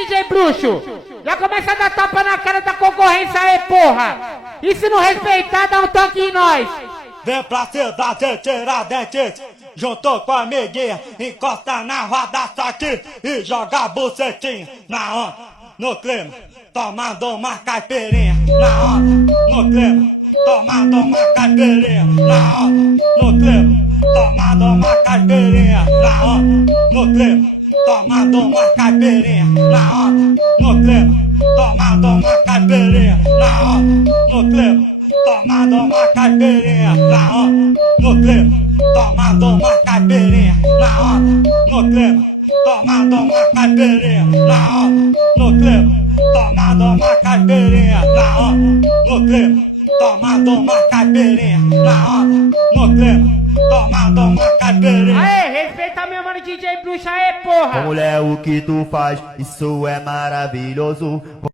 DJ Bruxo. Já começa a dar tapa na cara da concorrência aí, porra. E se não respeitar, dá um toque em nós. Vem pra cidade tirar dente, juntou com a amiguinha, encosta na roda aqui e joga a bucetinha na onda, no clima, tomando uma caipirinha, na onda, no clima, tomando uma caipirinha, na onda, no clima, tomando uma caipirinha, na onda, no clima, tomando uma caipirinha, na onda, no clima, tomando uma caipirinha, na onda, no clima, tomando uma caipirinha, na onda, no clima, tomando uma caipirinha, na onda, no clima, tomando uma caipirinha, na onda, no clima, tomando uma caipirinha, na onda, no clima, tomando uma caipirinha, na onda, no clima, tomando uma caipirinha. Aê, respeita meu mano DJ Bruxo aí, porra. Mulher, o que tu faz, isso é maravilhoso.